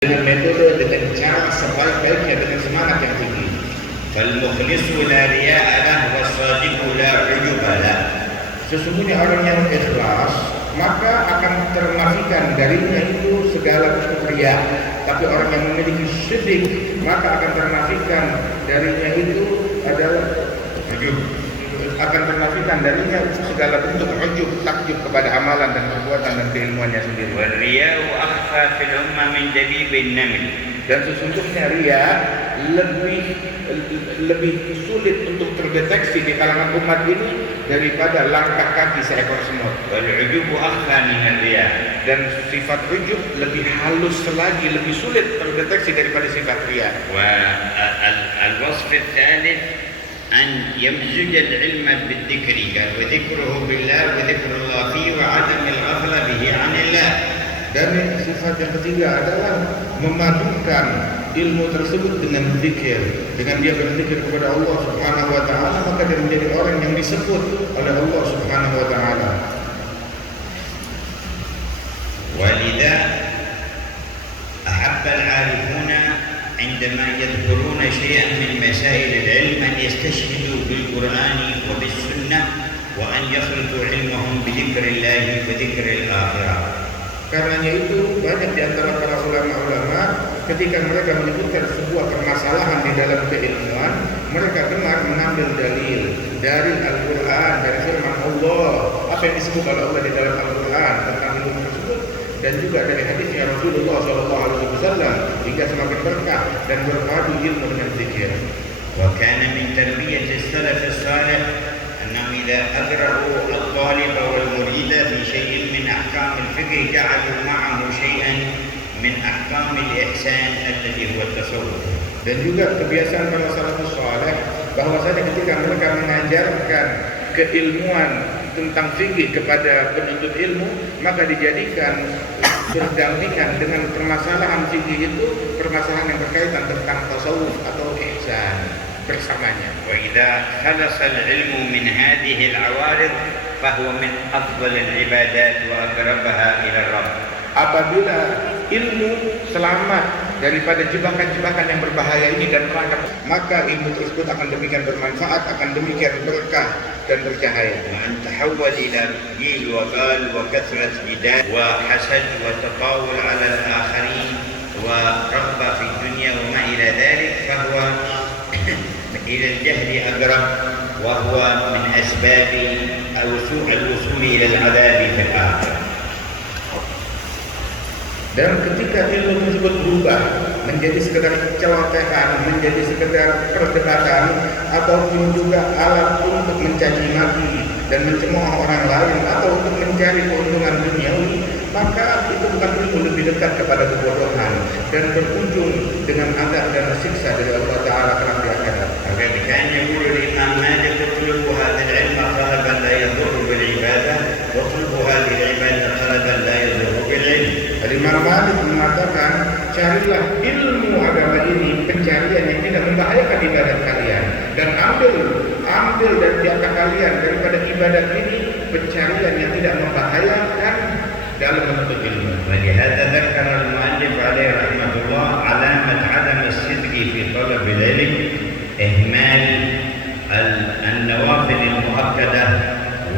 dengan metode, dengan cara sebaik-baiknya, dengan semangat yang tinggi. فالمخلص لا رياء له والصادق لا عجب له. Sesungguhnya orang yang ikhlas maka akan ternafikan darinya itu segala bentuk riya. Tapi orang yang memiliki sidq maka akan ternafikan darinya itu adalah ujub. Akan ternafikan darinya segala bentuk ujub, takjub kepada amalan dan perbuatan dan keilmuannya sendiri. والرياء أخفى في الأمة من دبيب النمل. Dan sesungguhnya riya lebih sulit untuk terdeteksi di kalangan umat ini daripada langkah kaki seekor semut. والعجب أخفى من الرياء. Dan sifat ujub lebih halus lagi, lebih sulit terdeteksi daripada sifat riya. والوصف الثالث أن يمزج العلم بالذكر وذكره بالله وذكر الله فيه وعدم الغفلة به عن الله. Dan sifat yang ketiga adalah memadukan ilmu tersebut dengan zikir. Dengan dia berzikir kepada Allah Subhanahu wa taala, maka dia menjadi orang yang disebut oleh Allah Subhanahu wa taala. ولذا أحب العارفون عندما يذكرون شيئا من مسائل العلم أن يستشهدوا بالقرآن وبالسنة وأن يخلطوا علمهم بذكر الله وذكر الآخرة. Karenanya itu banyak di antara para ulama-ulama ketika mereka menyebutkan sebuah permasalahan di dalam keilmuan, mereka gemar mengambil dalil dari Al-Quran, dari firman Allah, apa yang disebut oleh Allah di dalam Al-Quran tentang ilmu tersebut, dan juga dari hadisnya Rasulullah SAW, hingga semakin berkah dan berpadu ilmu dengan zikir. وكان من تربية السلف الصالح أنهم إذا أدركوا الطالب والمريد في شيء من أحكام الفقه جعلوا معه شيئا من أحكام الإحسان الذي هو التصوف. Dan juga kebiasaan para salafus saleh bahwasanya ketika mereka mengajarkan keilmuan tentang fikih kepada penuntut ilmu, maka dijadikan berdampingan dengan permasalahan fikih itu permasalahan yang berkaitan tentang tasawuf atau ihsan bersamanya. وإذا خلص العلم من هذه العوارض فهو من أفضل العبادات وأقربها إلى الرب. Apabila ilmu selamat daripada jebakan-jebakan yang berbahaya ini dan perangkap, maka ilmu tersebut akan demikian bermanfaat, akan demikian berkah dan bercahaya. وأن تحول إلى قيل وقال وكثرة جدال وحسد وتطاول على الآخرين ورغبة في الدنيا وما إلى ذلك فهو إلى الجهل أقرب وهو من أسباب الوصول إلى العذاب في الآخرة. Dan ketika ilmu tersebut berubah menjadi sekedar celotehan, menjadi sekedar perdebatan, ataupun juga alat untuk mencaci maki dan mencemooh orang lain, atau untuk mencari keuntungan duniawi, maka itu bukan ilmu, lebih dekat kepada kebodohan dan berujung dengan azab dan siksa dari Allah Taala kelak di akhirat. كان يقول الإمام مالك اطلبوا هذا العلم طلبا لا يضر بالعبادة واطلبوا هذه العبادة طلبا لا يضر بالعلم. Imam Malik mengatakan, carilah ilmu agama ini pencarian yang tidak membahayakan ibadat kalian, dan ambil dari pihak kalian daripada ibadat ini pencarian yang tidak membahayakan dalam menuntut ilmu. ولهذا ذكر المؤلف عليه رحمة الله علامة عدم الصدق في طلب العلم إهمال النوافل المؤكدة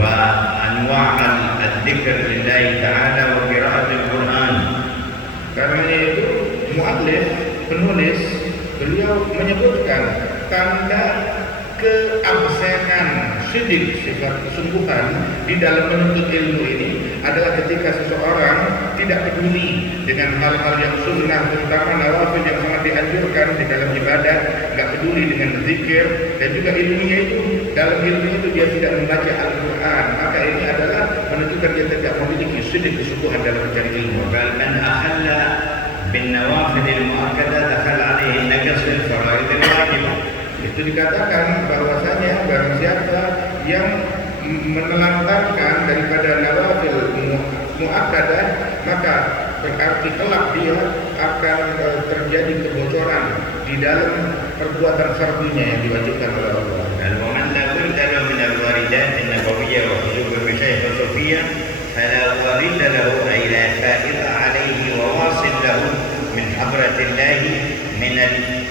وأنواع الذكر لله تعالى وقراءة القرآن. Karena itu muallif, penulis, beliau menyebutkan tanda keabsenan sidq, sifat kesungguhan di dalam menuntut ilmu ini adalah ketika seseorang tidak peduli dengan hal-hal yang sunnah, terutama nawafil yang sangat dianjurkan di dalam ibadah, nggak peduli dengan zikir, dan juga ilmunya itu, dalam ilmu itu dia tidak membaca Al-Quran, maka ini adalah menunjukkan dia tidak memiliki sidq kesungguhan dalam mencari ilmu. بل من أخل بالنوافل المؤكدة دخل عليه النقص في الفرائض الواجبة. Itu dikatakan bahwasanya barang siapa yang menelantarkan daripada nawafil muakkadah, maka berarti kelak dia akan terjadi kebocoran di dalam perbuatan fardunya yang diwajibkan oleh Allah. ومن لا بد له من الواردات النبوية وحجوب المشايخ الصوفية فلا وارد له أي لا فائدة عليه وواصل له من حق قدرة الله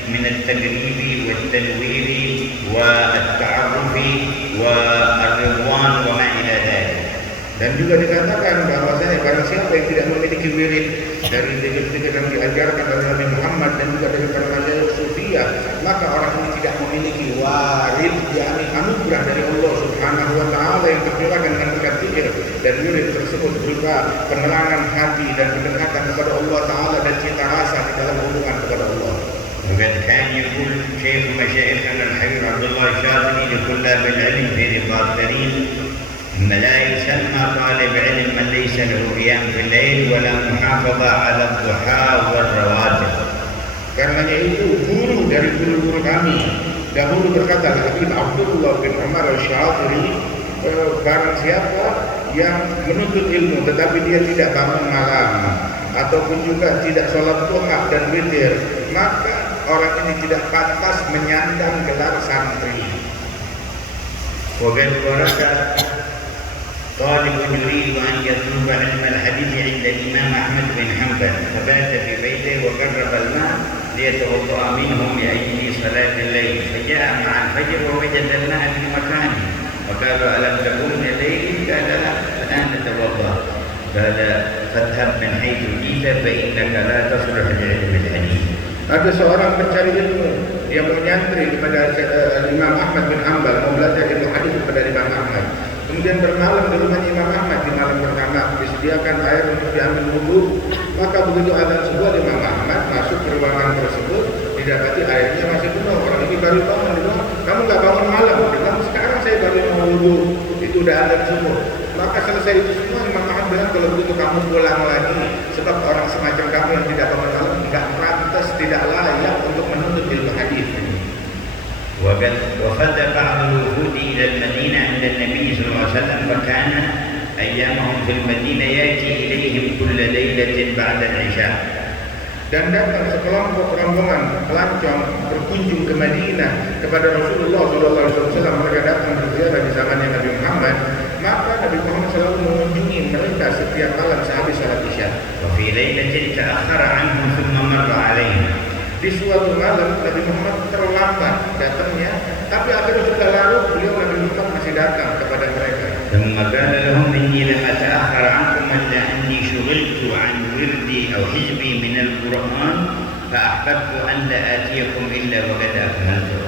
من التقريب والتنوير والتعرف والرضوان وما إلى ذلك. Dan juga dikatakan bahwasanya barang siapa yang tidak memiliki wirid dari zikir-zikir yang diajarkan oleh Nabi Muhammad dan juga dari para masyayikh sufiyah, maka orang ini tidak memiliki warid, yakni anugerah dari Allah Subhanahu wa taala yang tercurahkan dengan berkat zikir, dan wirid tersebut berupa penerangan hati dan pendekatan kepada Allah taala dan cita rasa di dalam hubungan kepada Allah. وقد كان يقول شيخ مشايخنا الحبيب عبد الله الشاطبي لطلاب العلم في رباط كريم: لا يسمى طالب علم من ليس له قيام في الليل ولا محافظة على الضحى والرواتب. Karenanya itu guru dari guru-guru kami dahulu berkata, Habib Abdullah bin Umar Al-Syatiri, barang siapa yang menuntut ilmu tetapi dia tidak bangun malam ataupun juga tidak sholat duha dan witir, maka orang ini tidak pantas menyandang gelar santri. وقد ورد طالب يريد أن يطلب علم الحديث عند الإمام أحمد بن حنبل فبات في بيته وقرب الماء ليتوضأ منه لأجل صلاة الليل، فجاء مع الفجر ووجد الماء في مكانه وقالوا: ألم تكن الليل؟ قال: لا، الآن نتوضأ. قال: فاذهب من حيث جئت فإنك لا تصلح لعلم الحديث. Ada seorang pencari ilmu yang menyantri kepada Imam Ahmad bin Hanbal, mau belajar ilmu hadis kepada Imam Ahmad. Kemudian bermalam di rumah Imam Ahmad di malam pertama, disediakan air untuk diambil wudu. Maka begitu azan subuh, Imam Ahmad masuk ke ruangan tersebut, didapati airnya masih penuh. Orang ini baru bangun, dia bilang, kamu nggak bangun malam? Dia bilang, sekarang saya baru mau wudu, itu udah azan subuh. Maka selesai itu semua, Imam Ahmad bilang, kalau begitu kamu pulang lagi, sebab orang semacam kamu yang tidak bangun malam nggak pantas, tidak layak untuk menuntut ilmu hadis. وفد بعض الوفود إلى المدينة عند النبي صلى الله عليه وسلم، فكان أيامهم في المدينة يأتي إليهم كل ليلة بعد العشاء. Dan datang sekelompok rombongan pelancong berkunjung ke Madinah kepada Rasulullah SAW. Mereka datang berziarah di zamannya Nabi Muhammad, maka Nabi Muhammad selalu mengunjungi mereka setiap malam sehabis salat Isya. وفي ليلة تأخر عنهم ثم مر عليهم. Di suatu malam Nabi Muhammad terlambat datangnya, tapi akhirnya sudah larut, beliau Nabi Muhammad masih datang kepada mereka. ثم قال لهم: إني لم أتأخر عنكم إلا أني شغلت عن وردي أو حزبي من القرآن فأحببت أن لا آتيكم إلا وقد أكملته.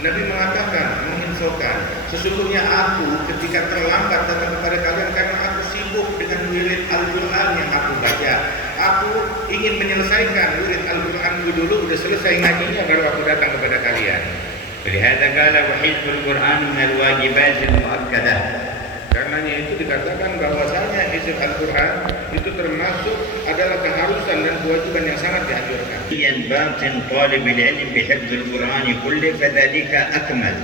Nabi mengatakan, menginfokan, sesungguhnya aku ketika terlambat datang kepada kalian karena aku sibuk dengan wirid Al-Quran yang aku baca. Aku ingin menyelesaikan wirid Al-Quran dulu, udah selesai ngajinya baru aku datang kepada kalian. ولهذا قال: وحفظ القرآن من الواجبات المؤكدة. Karenanya itu dikatakan bahwasanya hifz Al-Quran itu termasuk adalah keharusan dan kewajiban yang sangat dianjurkan. باطن طالب العلم بحفظ القرآن كله فذلك أكمل.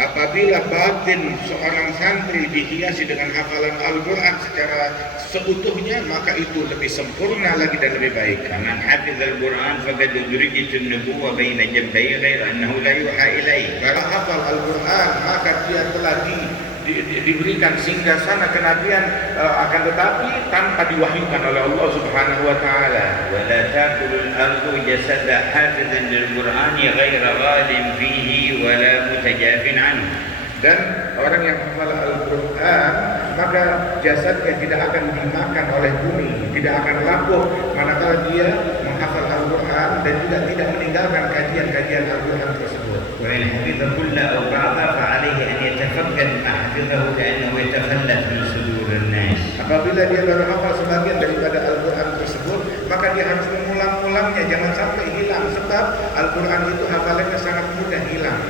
Apabila batin seorang santri dihiasi dengan hafalan Al-Quran secara seutuhnya, maka itu lebih sempurna lagi dan lebih baik. من حفظ القرآن فقد أدرجت النبوة بين جنبيه غير أنه لا يوحى إليه. Kalau hafal Al-Quran, maka dia telah diberikan singgahsana kenabian, akan tetapi tanpa diwahyukan oleh Allah Subhanahu wa taala. ولا تأكل الأرض جسد حافظ للقرآن غير غال فيه ولا متجاف عنه. Dan orang yang hafal Al-Quran, maka jasadnya tidak akan dimakan oleh bumi, tidak akan lapuk manakala dia menghafal Al-Quran dan juga tidak meninggalkan kajian-kajian Al-Quran tersebut. وإن حفظ كل أو بعض فعليه أن يتفقد ما حفظه كأنه يتفلت من صدور الناس. Apabila dia baru hafal sebagian daripada Al-Quran tersebut, maka dia harus mengulang-ulangnya, jangan sampai hilang, sebab Al-Quran itu hafalannya sangat mudah hilang.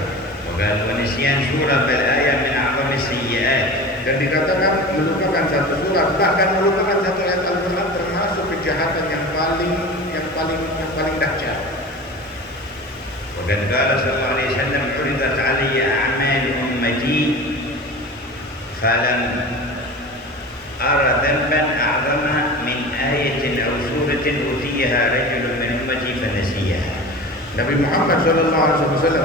وقال: ونسيان سورة بل آية من أعظم السيئات. Dan dikatakan melupakan satu surat, bahkan melupakan satu ayat Al-Quran termasuk kejahatan yang paling dahsyat. وقد قال صلى الله عليه وسلم: عرضت علي أعمال أمتي فلم أرى ذنبا أعظم من آية أو سورة أوتيها رجل من أمتي فنسيها. Nabi Muhammad SAW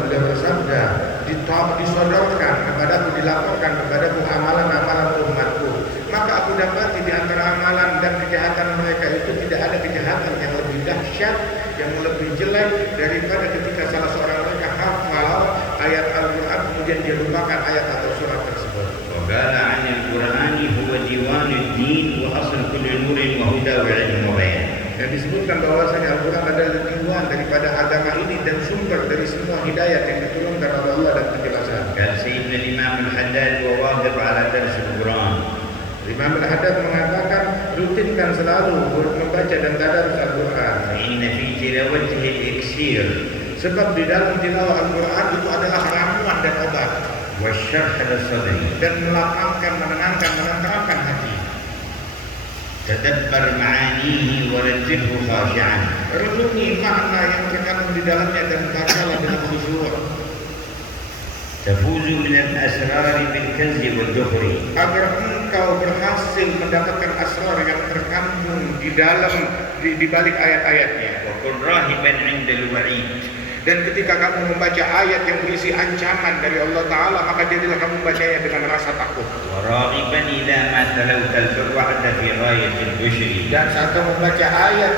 beliau bersabda, disodorkan kepadaku, dilaporkan kepadaku amalan-amalan umatku, maka aku dapati di antara amalan dan kejahatan mereka itu tidak ada kejahatan yang lebih dahsyat yang lebih jelek daripada ketika salah seorang mereka hafal ayat Al-Quran kemudian dia lupakan ayat atau surat tersebut. وقال عن القرآن هو ديوان الدين وأصل كل نور وهدى وعلم وبيان. Dan disebutkan bahwasanya Al-Quran adalah diwan daripada agama ini dan sumber dari semua hidayat yang diturunkan oleh Allah dan penjelasan. قال سيدنا الإمام الحداد وواظب على درس القرآن. Imam Al-Haddad mengatakan rutinkan selalu membaca dan tadarus Al-Quran. فإن في تلاوته الإكسير. Sebab di dalam tilawah Al-Quran itu adalah ramuan dan obat. والشرح للصدر. Dan melapangkan, menenangkan, menenteramkan hati. تدبر معانيه ورتله خاشعا. Renungi makna yang terkandung di dalamnya dan bacalah dengan khusyuk. تفوز من الأسرار بالكنز والذخر. Agar engkau berhasil mendapatkan asrar yang terkandung di dalam di balik ayat-ayatnya. وكن راهبا عند الوعيد. Dan ketika kamu membaca ayat yang berisi ancaman dari Allah Ta'ala, maka jadilah kamu membacanya dengan rasa takut. وراغبا إذا ما تلوت الوعد في غاية البشر. Dan saat kamu membaca ayat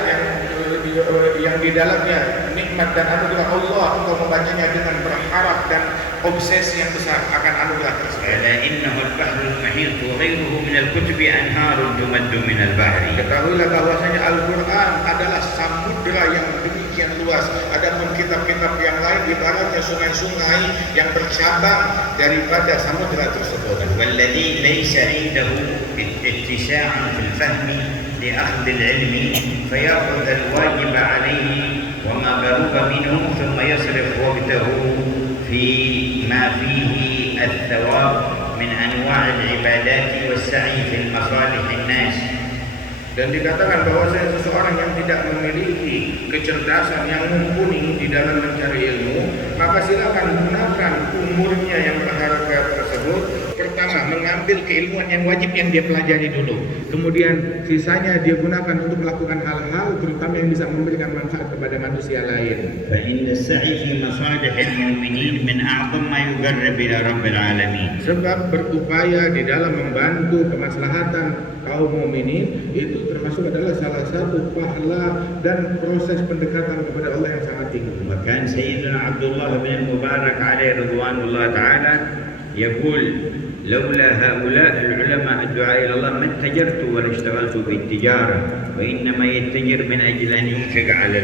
yang di dalamnya nikmat dan anugerah Allah, engkau membacanya dengan berharap dan obsesi yang besar akan anugerah tersebut. ألا إنه البحر المحيط وغيره من الكتب أنهار تمد من البحر. Ketahuilah bahwasanya Al-Quran adalah samudra yang demikian luas. Adapun kitab-kitab yang lain ibaratnya sungai-sungai yang bercabang daripada samudra tersebut. والذي ليس عنده اتساع في الفهم لأخذ العلم فيأخذ الواجب عليه وما قرب منه ثم يصرف وقته في ما فيه الثواب من أنواع العبادات والسعي في المصالح الناس. Dan dikatakan bahwa seseorang yang tidak memiliki kecerdasan yang mumpuni di dalam mencari ilmu, maka silakan gunakan umurnya yang berharga tersebut. Pertama, mengambil keilmuan yang wajib yang dia pelajari dulu. Kemudian sisanya dia gunakan untuk melakukan hal-hal terutama yang bisa memberikan manfaat kepada manusia lain. فإن السعي في مصالح المؤمنين من أعظم ما يقرب إلى رب العالمين. Sebab berupaya di dalam membantu kemaslahatan kaum mukminin itu termasuk adalah salah satu pahala dan proses pendekatan kepada Allah yang sangat tinggi. وكان سيدنا عبد الله بن المبارك عليه رضوان الله تعالى يقول لولا هؤلاء العلماء الدعاء إلى الله ما اتجرت ولا اشتغلت بالتجارة وإنما يتجر من أجل أن ينفق على